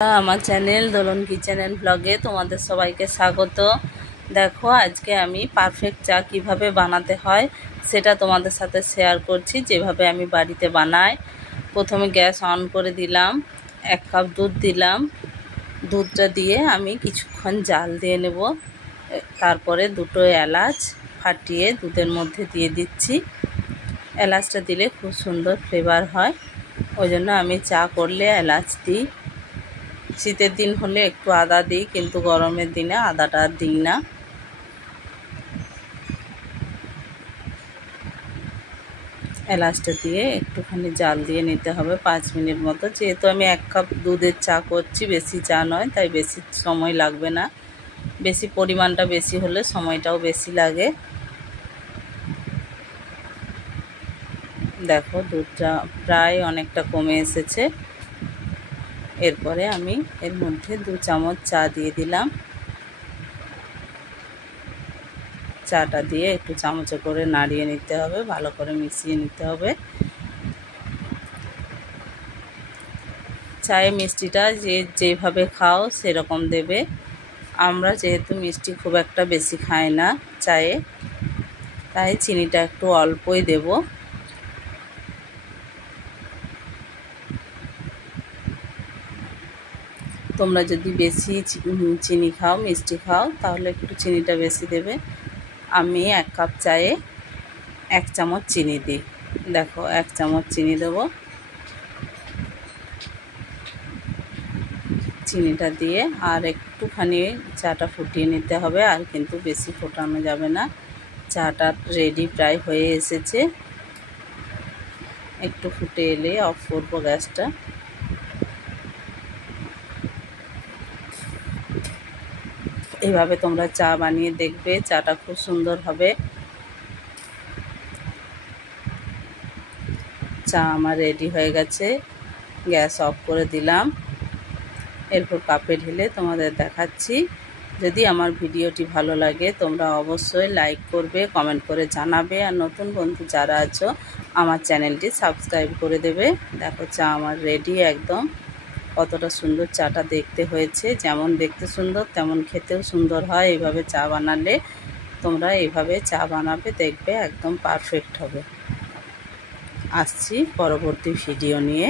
আমার channel Dolon kitchen and ব্লগে তোমাদের সবাইকে স্বাগত। দেখো আজকে আমি পারফেক্ট চা কিভাবে বানাতে হয় সেটা তোমাদের সাথে শেয়ার করছি, যেভাবে আমি বাড়িতে বানাই। প্রথমে গ্যাস অন করে দিলাম, 1 কাপ দুধ দিলাম। দুধটা দিয়ে আমি কিছুক্ষণ জাল দিয়ে নেব। তারপরে 2টো এলাচ ফাটিয়ে দুধের মধ্যে দিয়ে দিচ্ছি। এলাচটা দিলে খুব সুন্দর ফ্লেভার হয়, ওই জন্য আমি চা করলে এলাচ দিই। শীতের দিন হলে একটু আদা দিই, কিন্তু গরমের দিনে আদাটা দিই না। এলাচটা দিয়ে একটুখানি জাল দিয়ে নিতে হবে 5 মিনিট মতো। যেহেতু আমি 1 কাপ দুধের চা করছি, বেশি চা নয়, তাই বেশি সময় লাগবে না। বেশি পরিমাণটা বেশি হলে সময়টাও বেশি লাগে। দেখো দুধটা প্রায় অনেকটা কমে এসেছে। এরপরে আমি এর মধ্যে 2 চামচ চা দিয়ে দিলাম। চাটা দিয়ে একটু চামচে করে নাড়িয়ে নিতে হবে, ভালো করে মিশিয়ে নিতে হবে। চায়ে মিষ্টিটা যেভাবে খাও সেরকম দেবে। আমরা যেহেতু মিষ্টি খুব একটা বেশি খাই না চায়ে, তাই চিনিটা একটু অল্পই দেব। তোমরা যদি বেশি চিনি খাও, মিষ্টি খাও, তাহলে একটু চিনিটা বেশি দেবে। আমি 1 কাপ চায়ে 1 চামচ চিনি দিই। দেখো 1 চামচ চিনি দেবো। চিনিটা দিয়ে আর একটুখানি চাটা ফুটিয়ে নিতে হবে, আর কিন্তু বেশি ফোটানো যাবে না। চাটা রেডি প্রায় হয়ে এসেছে। একটু ফুটে এলে অফ করবো গ্যাসটা। এইভাবে তোমরা চা বানিয়ে দেখবে, চাটা খুব সুন্দর হবে। চা আমার রেডি হয়ে গেছে, গ্যাস অফ করে দিলাম। এরপর কাপে ঢেলে তোমাদের দেখাচ্ছি। যদি আমার ভিডিওটি ভালো লাগে তোমরা অবশ্যই লাইক করবে, কমেন্ট করে জানাবে, আর নতুন বন্ধু যারা আছো আমার চ্যানেলটি সাবস্ক্রাইব করে দেবে। দেখো চা আমার রেডি একদম। কতটা সুন্দর চাটা দেখতে হয়েছে। যেমন দেখতে সুন্দর তেমন খেতেও সুন্দর হয়। এইভাবে চা বানালে তোমরা এইভাবে চা বানাবে, দেখবে একদম পারফেক্ট হবে। আসছি পরবর্তী ভিডিও নিয়ে।